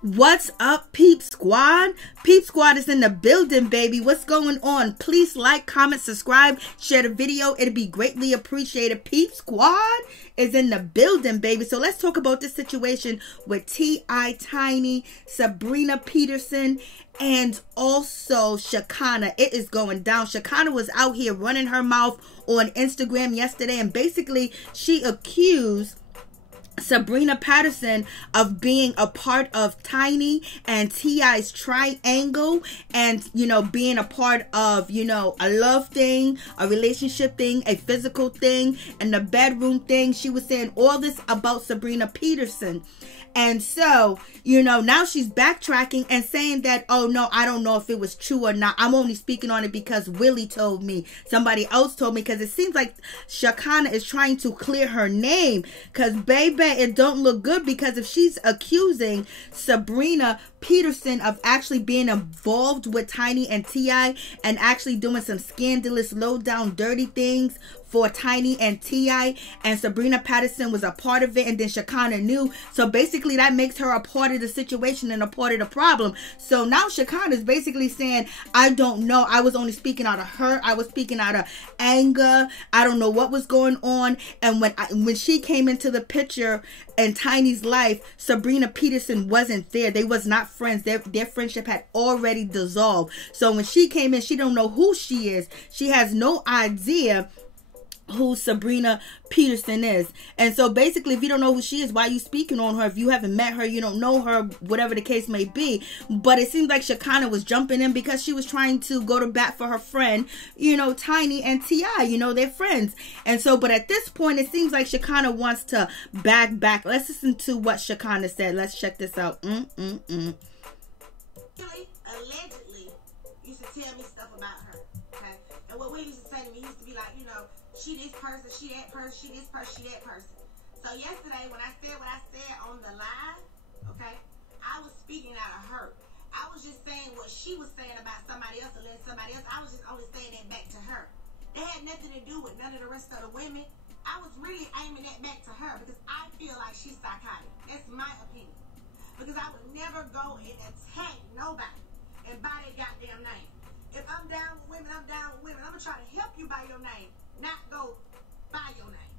What's up, Peep Squad? Peep Squad is in the building, baby. What's going on? Please like, comment, subscribe, share the video. It'd be greatly appreciated. Peep Squad is in the building, baby. So let's talk about this situation with T.I. Tiny, Sabrina Peterson, and also Shekinah. It is going down. Shekinah was out here running her mouth on Instagram yesterday, and basically she accused Sabrina Peterson of being a part of Tiny and T.I.'s triangle, and, you know, being a part of, you know, a love thing, a relationship thing, a physical thing, and the bedroom thing. She was saying all this about Sabrina Peterson. And so, you know, now she's backtracking and saying that, oh, no, I don't know if it was true or not. I'm only speaking on it because Willie told me. Somebody else told me, because it seems like Shekinah is trying to clear her name. Because, baby, it don't look good, because if she's accusing Sabrina Peterson of actually being involved with Tiny and T.I. and actually doing some scandalous, low-down, dirty things for Tiny and T.I., and Sabrina Peterson was a part of it, and then Shekinah knew. So basically that makes her a part of the situation and a part of the problem. So now Shekinah is basically saying, I don't know. I was only speaking out of hurt. I was speaking out of anger. I don't know what was going on. And when she came into the picture in Tiny's life, Sabrina Peterson wasn't there. They was not friends. Their friendship had already dissolved. So when she came in, she don't know who she is. She has no idea who Sabrina Peterson is. And so basically, if you don't know who she is, why are you speaking on her? If you haven't met her, you don't know her, whatever the case may be. But it seems like Shekinah was jumping in because she was trying to go to bat for her friend, you know, Tiny and T.I., you know, they're friends. And so, but at this point, it seems like Shekinah wants to back. Let's listen to what Shekinah said. Let's check this out. Allegedly, used to tell me stuff about her, okay? And what we used to say to me, used to be like, you know, she this person, she that person, she this person, she that person. So yesterday, when I said what I said on the live, okay, I was speaking out of hurt. I was just saying what she was saying about somebody else and letting somebody else. I was just only saying that back to her. It had nothing to do with none of the rest of the women. I was really aiming that back to her because I feel like she's psychotic. That's my opinion. Because I would never go and attack nobody and by their goddamn name. If I'm down with women, I'm down with women. I'm going to try to help you by your name, not go by your name.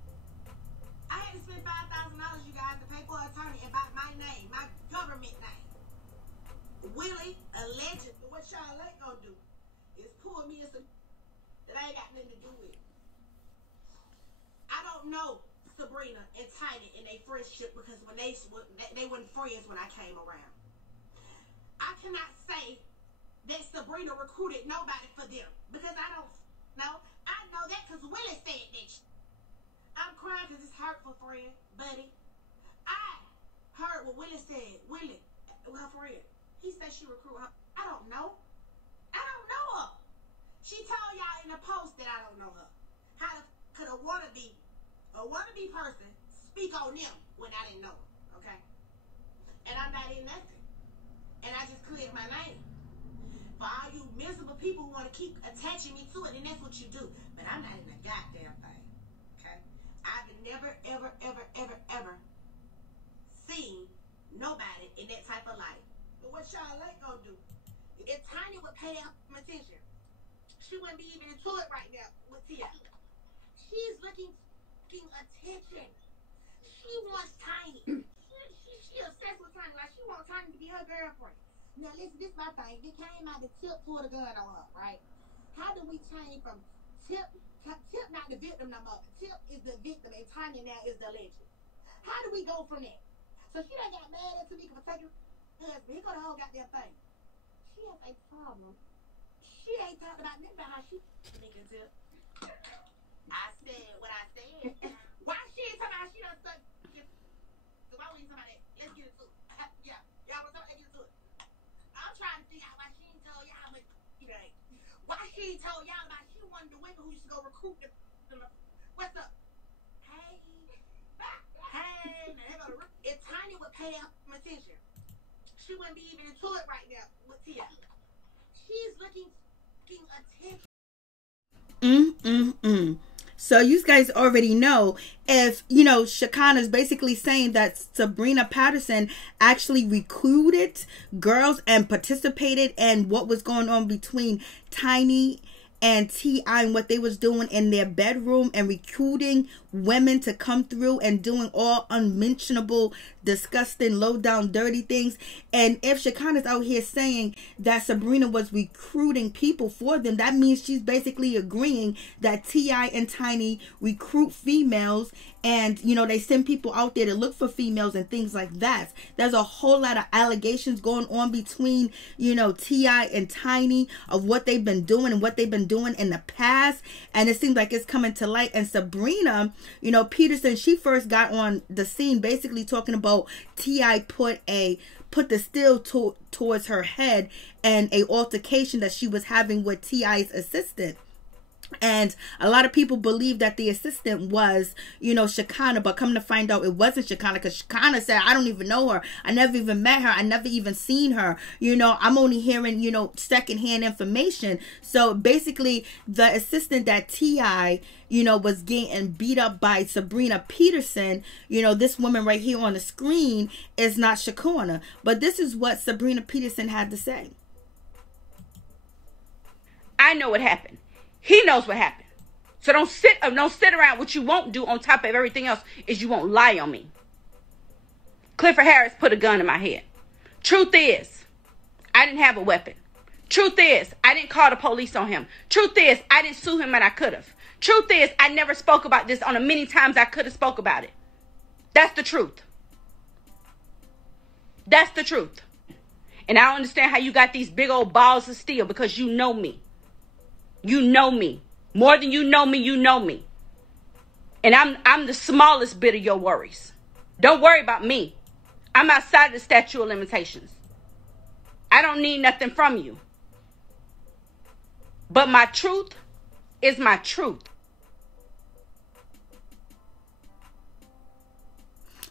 I had to spend $5,000, you guys, to pay for an attorney and buy my name, my government name. Willie, allegedly, what y'all ain't going to do is pull me in some that I ain't got nothing to do with. I don't know Sabrina and Tiny in their friendship because when they weren't friends when I came around. I cannot say that Sabrina recruited nobody for them because I don't know. I know that because Willie said that. I'm crying because it's hurtful, friend, buddy. I heard what Willie said. Willie, her friend, he said she recruited her. I don't know. I don't know her. She told y'all in the post that I don't know her. How could a wannabe person speak on them when I didn't know her, okay? And I'm not in nothing. And I just cleared my name. For all you miserable people who want to keep attaching me to it, and that's what you do. But I'm not in a goddamn thing, okay? I've never, ever seen nobody in that type of life. But what y'all ain't gonna do, if Tiny would pay out some attention, she wouldn't be even into it right now with Tia. She's looking attention. She wants Tiny. She obsessed with Tiny. Like, she wants Tiny to be her girlfriend. Now, listen, this is my thing. It came out the Tip pulled a gun on her, right? How do we change from Tip not the victim no more? Tip is the victim, and Tiny now is the legend. How do we go from that? So she done got mad at Tamika for taking her husband. Here go the whole goddamn thing. She has a problem. She ain't talking about nothing about how she nigga Tip. I said what I said. Why she ain't talking about how she done stuck? So why we ain't talking about that? Let's get into it. Yeah, y'all want to talk? Let's get into it. I'm trying to figure out why she ain't told y'all how much she ain't. Why she ain't told y'all about she wanted the women who used to go recruit them. What's up? Hey. Hey. Now, if Tiny would pay out some attention, she wouldn't be even into it right now with Tia. She's looking attention. So you guys already know, if, you know, Shekinah is basically saying that Sabrina Peterson actually recruited girls and participated in what was going on between Tiny and T.I. and what they was doing in their bedroom and recruiting women to come through and doing all unmentionable, disgusting, low down, dirty things. And if Shekinah's out here saying that Sabrina was recruiting people for them, that means she's basically agreeing that T.I. and Tiny recruit females, and, you know, they send people out there to look for females and things like that. There's a whole lot of allegations going on between, you know, T.I. and Tiny of what they've been doing and what they've been doing in the past. And it seems like it's coming to light. And Sabrina, you know, Peterson, she first got on the scene basically talking about T.I. put the steel towards her head and a altercation that she was having with T.I.'s assistant. And a lot of people believe that the assistant was, you know, Shekinah, but come to find out it wasn't Shekinah, because Shekinah said, I don't even know her. I never even met her. I never even seen her. You know, I'm only hearing, you know, secondhand information. So basically the assistant that T.I., you know, was getting beat up by Sabrina Peterson, you know, this woman right here on the screen is not Shekinah. But this is what Sabrina Peterson had to say. I know what happened. He knows what happened. So don't sit around. What you won't do on top of everything else is you won't lie on me. Clifford Harris put a gun in my head. Truth is, I didn't have a weapon. Truth is, I didn't call the police on him. Truth is, I didn't sue him, and I could have. Truth is, I never spoke about this on the many times I could have spoke about it. That's the truth. That's the truth. And I don't understand how you got these big old balls of steel, because you know me. You know me. More than you know me, you know me. And I'm the smallest bit of your worries. Don't worry about me. I'm outside the statute of limitations. I don't need nothing from you. But my truth is my truth.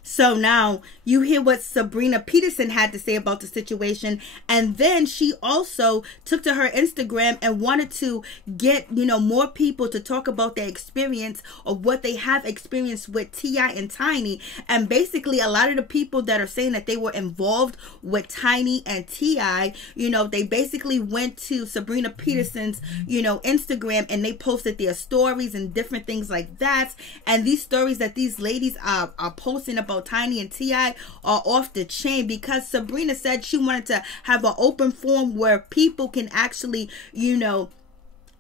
So now you hear what Sabrina Peterson had to say about the situation. And then she also took to her Instagram and wanted to get, you know, more people to talk about their experience of what they have experienced with T.I. and Tiny. And basically a lot of the people that are saying that they were involved with Tiny and T.I., you know, they basically went to Sabrina Peterson's, you know, Instagram, and they posted their stories and different things like that. And these stories that these ladies are posting about Tiny and T.I. are off the chain, because Sabrina said she wanted to have an open forum where people can actually, you know,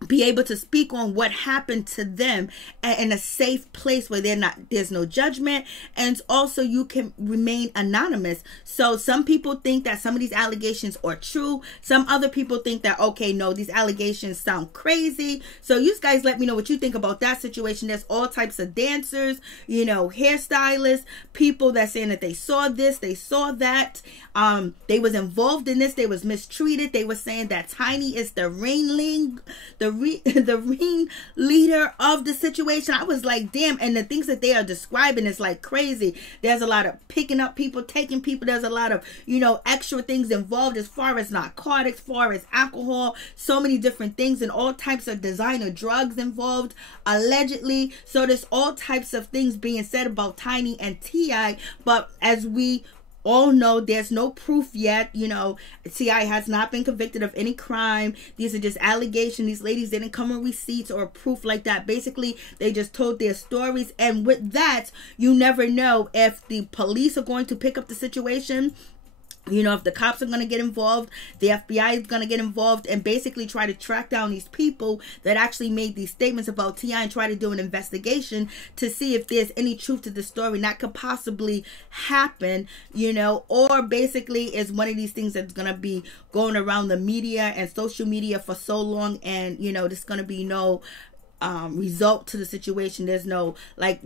be able to speak on what happened to them in a safe place where there's no judgment, and also you can remain anonymous. So some people think that some of these allegations are true. Some other people think that, okay, no, these allegations sound crazy. So you guys let me know what you think about that situation. There's all types of dancers, you know, hairstylists, people that saying that they saw this, they saw that, they was involved in this, they was mistreated. They were saying that Tiny is the ringling, the ringleader of the situation. I was like, damn. And the things that they are describing is like crazy. There's a lot of picking up people, taking people. There's a lot of, you know, extra things involved as far as narcotics, as far as alcohol, so many different things, and all types of designer drugs involved, allegedly. So there's all types of things being said about Tiny and T.I. But as we all know, there's no proof yet. You know, T.I. has not been convicted of any crime. These are just allegations. These ladies didn't come with receipts or proof like that. Basically, they just told their stories. And with that, you never know if the police are going to pick up the situation. You know, if the cops are going to get involved, the FBI is going to get involved and basically try to track down these people that actually made these statements about T.I. and try to do an investigation to see if there's any truth to the story. And that could possibly happen, you know, or basically is one of these things that's going to be going around the media and social media for so long. And, you know, there's going to be no result to the situation. There's no, like,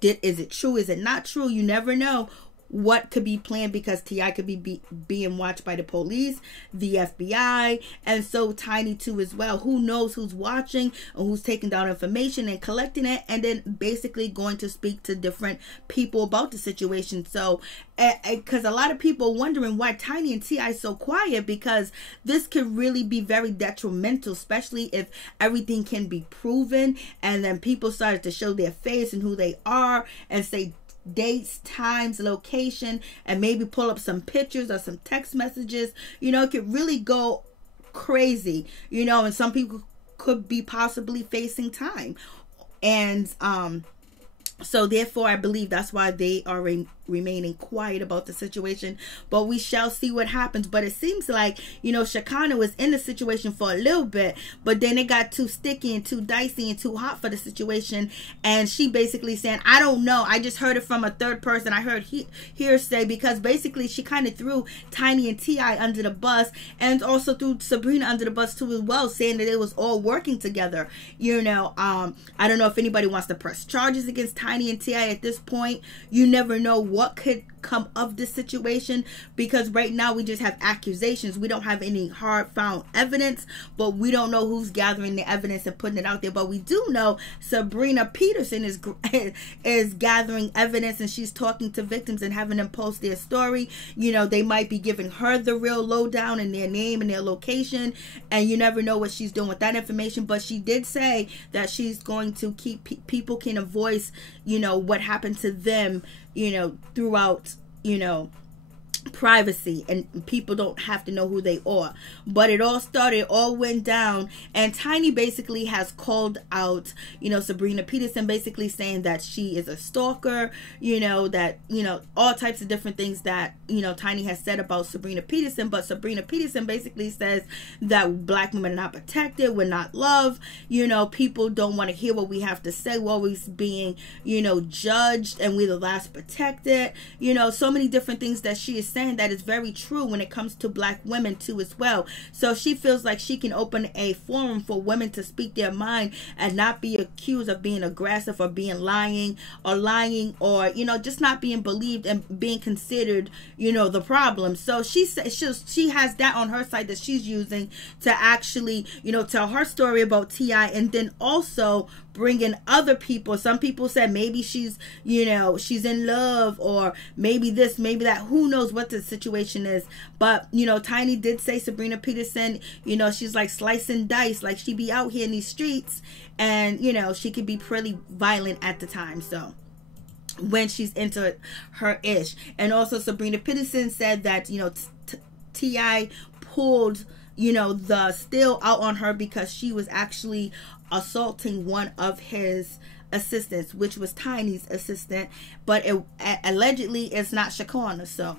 is it true? Is it not true? You never know. what could be planned, because T.I. could be being watched by the police, the FBI, and so Tiny too as well. Who knows who's watching or who's taking down information and collecting it, and then basically going to speak to different people about the situation. So because a lot of people are wondering why Tiny and T.I. so quiet, because this could really be very detrimental, especially if everything can be proven and then people started to show their face and who they are and say dates, times, location, and maybe pull up some pictures or some text messages. You know, it could really go crazy, you know, and some people could be possibly facing time. And so therefore I believe that's why they are remaining quiet about the situation, but we shall see what happens. But it seems like, you know, Shekinah was in the situation for a little bit, but then it got too sticky and too dicey and too hot for the situation, and she basically saying, I don't know, I just heard it from a third person, I heard hearsay, because basically she kind of threw Tiny and T.I. under the bus, and also threw Sabrina under the bus too as well, saying that it was all working together. You know, I don't know if anybody wants to press charges against Tiny and T.I. at this point. You never know what could come of this situation, because right now we just have accusations. We don't have any hard found evidence, but we don't know who's gathering the evidence and putting it out there. But we do know Sabrina Peterson is gathering evidence, and she's talking to victims and having them post their story. You know, they might be giving her the real lowdown and their name and their location, and you never know what she's doing with that information. But she did say that she's going to keep people can voice, you know, what happened to them, you know, throughout, you know, privacy, and people don't have to know who they are. But it all went down, and Tiny basically has called out, you know, Sabrina Peterson, basically saying that she is a stalker, you know, that, you know, all types of different things that, you know, Tiny has said about Sabrina Peterson. But Sabrina Peterson basically says that black women are not protected, we're not loved, you know, people don't want to hear what we have to say, we're always being, you know, judged, and we're the last protected, you know, so many different things that she is saying that is very true when it comes to black women too as well. So she feels like she can open a forum for women to speak their mind and not be accused of being aggressive or being lying, or you know, just not being believed and being considered, you know, the problem. So she has that on her side that she's using to actually, you know, tell her story about T.I. and then also bring in other people. Some people said maybe she's, you know, she's in love, or maybe this, maybe that, who knows what the situation is. But, you know, Tiny did say Sabrina Peterson, you know, she's like slicing dice, like she be out here in these streets, and, you know, she could be pretty violent at the time, so when she's into her ish. And also Sabrina Peterson said that, you know, T.I. pulled, you know, the still out on her because she was actually assaulting one of his assistants, which was Tiny's assistant, but it allegedly it's not Shekinah. So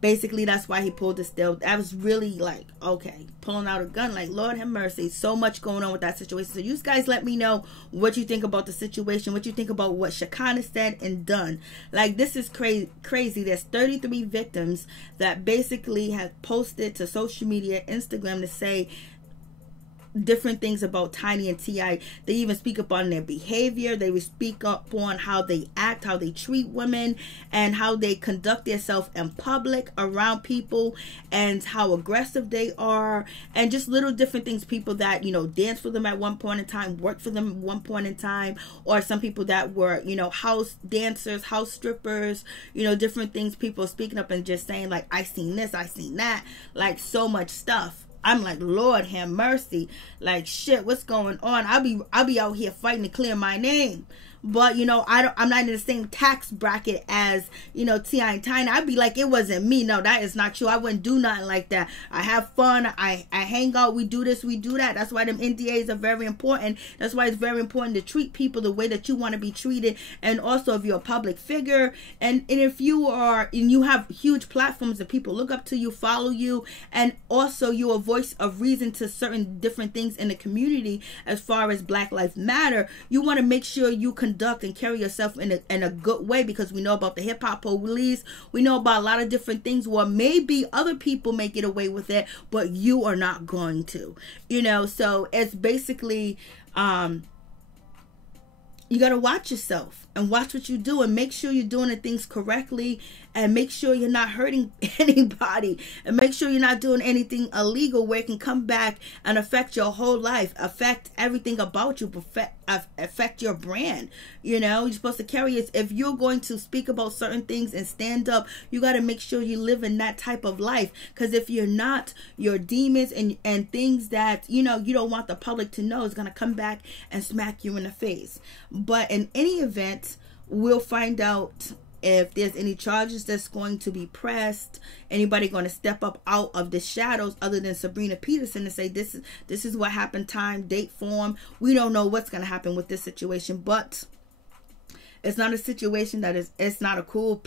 basically that's why he pulled the still. I was really like, okay, pulling out a gun, like Lord have mercy. So much going on with that situation. So you guys let me know what you think about the situation, what you think about what Shekinah said and done. Like, this is crazy. There's 33 victims that basically have posted to social media, Instagram, to say different things about Tiny and T.I. They even speak up on their behavior. They would speak up on how they act, how they treat women, and how they conduct themselves in public around people, and how aggressive they are, and just little different things. People that, you know, dance for them at one point in time, work for them at one point in time, or some people that were, you know, house dancers, house strippers, you know, different things. People speaking up and just saying like, I seen this, I seen that, like so much stuff. I'm like, Lord have mercy. Like, shit, what's going on? I'll be out here fighting to clear my name. But, you know, I'm not in the same tax bracket as, you know, T.I. and Tiny. I'd be like, it wasn't me. No, that is not true. I wouldn't do nothing like that. I have fun. I hang out. We do this. We do that. That's why them NDAs are very important. That's why it's very important to treat people the way that you want to be treated. And also, if you're a public figure, and if you are, and you have huge platforms that people look up to you, follow you, and also you're a voice of reason to certain different things in the community as far as Black Lives Matter, you want to make sure you conduct and carry yourself in a good way, because we know about the hip-hop police. We know about a lot of different things where maybe other people may get away with it, but you are not going to, you know. So it's basically you got to watch yourself and watch what you do, and make sure you're doing the things correctly, and make sure you're not hurting anybody, and make sure you're not doing anything illegal where it can come back and affect your whole life, affect everything about you, affect your brand. You know, you're supposed to carry it. If you're going to speak about certain things and stand up, you got to make sure you live in that type of life, because if you're not, your demons and things that, you know, you don't want the public to know is going to come back and smack you in the face. But in any event, we'll find out if there's any charges that's going to be pressed, anybody going to step up out of the shadows other than Sabrina Peterson and say this is what happened, time, date, form. We don't know what's going to happen with this situation, but it's not a situation that is, it's not cool.